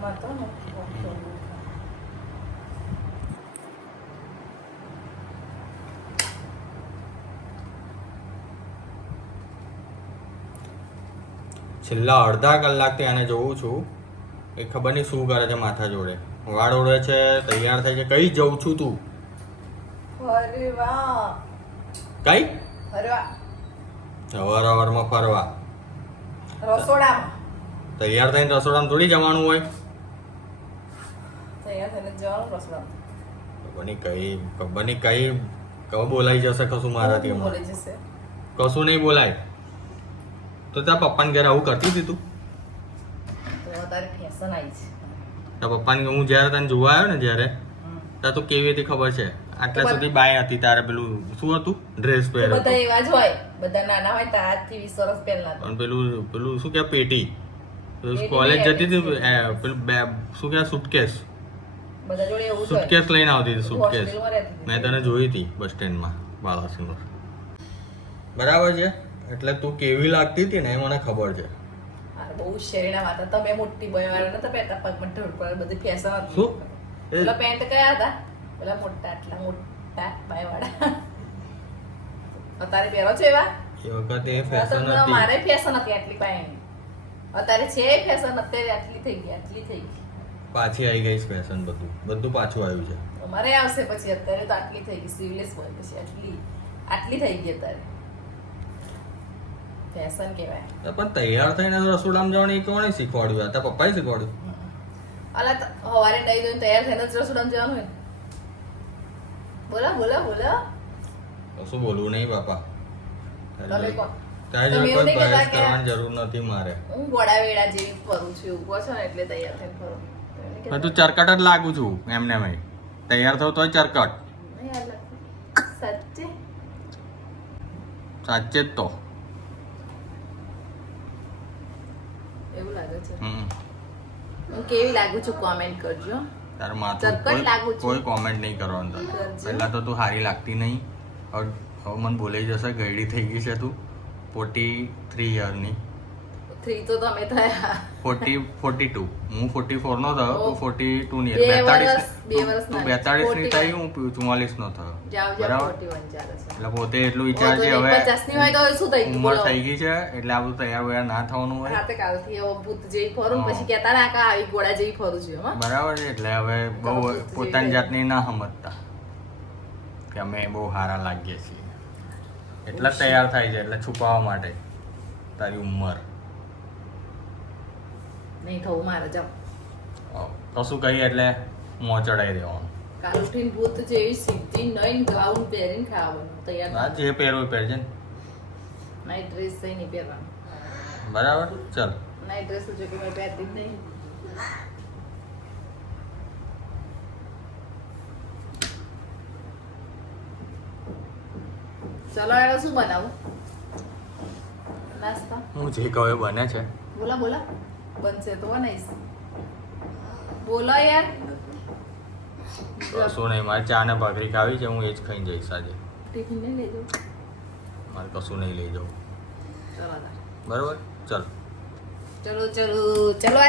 બાજુમાં તો ને છેલ્લા અડધા કલાકથી આને જોઉં છું એ ખબર નહીં શું કરે છે માથા જોડે વાળ ઓળે છે તૈયાર થાય છે કઈ જઉં છું તું ફરવા કઈ ફરવા સવારમાં ફરવા રસોડામાં તૈયાર થઈને રસોડામાં થોડી જવાનું હોય તૈયાર થઈને જવાનું રસોડામાં ખબર નહીં કઈ બોલાઈ જશે કશું મારાથી હું હમણાં. બોલી જશે કશું નહીં બોલાય તો તારા પપ્પાને ઘરે આવું કરતી હતી તું તો તારી ફેશન આવી છે તારા પપ્પાને હું જ્યારે તને જોવા આવ્યો ને જ્યારે ત્યાં તો કેવી હતી ખબર છે આટલા સુધી બાય હતી તારે પેલું શું હતું ડ્રેસ પહેર્યો બધા એવા જ હોય બધા નાના હોય તો આજથી 20 વર્ષ પહેલા પણ પેલું શું કે પેટી પેટી કોલેજ નહીં, જતી હતી પેલું શું કે સુટકેસ બધા જોડે એવું જ હોય સુટકેસ લઈને આવતી હતી સુટકેસ હોસ્ટેલમાં રહેતી હતી. મેં તને જોઈ હતી બસ સ્ટેન્ડમાં બાલાસિનોર બરાબર છે એટલે તું કેવી લાગતી હતી ને એ મને ખબર છે અરે બહુ શેરીના વાતા તમે મોટી બોય વાળા નતા પહેરતા પગમાં ઢોળ પર બધી ફેશન હતી શું? પેલા પેન્ટ કયા હતા પેલા મોટા આટલા મોટા બાય વાળા અત્યારે પહેરો છો એવા એ વખતે એ ફેશન તો હતી મારે ફેશન હતી આટલી પાયણી અત્યારે છે ફેશન અત્યારે આટલી થઈ ગઈ પાછી આવી ગઈ ફેશન બધું પાછું આવ્યું છે અમારે આવશે પછી અત્યારે તો આટલી થઈ ગઈ સીવલેસ હોય પછી આટલી થઈ ગઈ અત્યારે ફેશન કહેવાય તો પણ તૈયાર થઈને રસોડામાં જવાનું એ કોણે શીખવાડ્યું તારા પપ્પાએ શીખવાડ્યું અલા હવારે નહીં જોઈને તૈયાર થઈને જ રસોડામાં જવાનું હોય બોલો બોલો બોલો કશું બોલવું નહીં બાપા તમે કોણ તારી તમે જોડે એવું કોઈ નહીં બહેસ કહેતા કે કરવાની જરૂર નથી મારે હું ગોડા વેડા જેવી ફરું છું એવું કહો છો ને એટલે તૈયાર થઈને ફરું પણ તું ચરકટ જ લાગુ છું એમને મેં તૈયાર થયો તોય ચરકટ નહીં યાર લાગતું. સાચે સાચે જ તો એવું લાગે છે હમ હું કેવી લાગુ છું કોમેન્ટ કરજો તારું માથું ચરકટ લાગુ છું. કોઈ કોમેન્ટ નહીં કરવાનું તારે કરજો. પહેલા તો તું સારી લાગતી નહીં હવે મને બોલાઈ જશે ગયડી થઈ ગઈ છે તું 43 યરની 3 તો તમે થયા 42 હું 44 નો થયો તું 42 ની બે 42 વર્ષ તું નાની. 42 ની 41. થઈ હું 44 નો થયો જાઓ બરાબર જાઓ 41 ચાલે છે એટલે પોતે એટલું વિચારજે હવે 50 ની હોય તો શું થઈ ગયું ઉંમર બોલો થઈ ગઈ છે એટલે આ બધું તૈયાર વૈયાર ના થવાનું હોય રાતે કાલથી એવો ભૂત જેવી ફરું હા. પછી કહેતા ના કે આવી ગોળા જેવી ફરું છું હા બરાબર છે એટલે હવે બહુ ભૂત પોતાની જેવી જાતની ના સમજતા કે અમે બહુ સારા લાગીએ છીએ એટલા જ તૈયાર થાય છે એટલે છુપાવવા માટે તારી ઉંમર નહીં થવું મારે જાઓ કશું કહીએ એટલે મોં ચડાવી દેવાનું કાલ ઉઠીને ભૂત જેવી સીધી નઈને ગાઉન પહેરીને ખાવાનું તૈયાર આ જે પહેરવું એ પહેરજે ને નાઈટ ડ્રેસ થઈ નહીં પહેરવાનું બરાબર ચલ નાઈટ ડ્રેસ તો જો કે મેં પહેરતી જ નહીં ચલો એનો શું બનાવું નાસ્તા હું જે કહું એ બને છે બોલા બોલા બનશે તો બનાવીશ બોલો યાર કશું નહીં મારે ચા ને ભાખરી ખાવી છે હું એ જ ખાઈને જઈશ આજે ટિફિન નહીં લેજો મારે કશું નહીં લઈ જવું ચલો બરાબર ચલ ચલો ચલો ચલો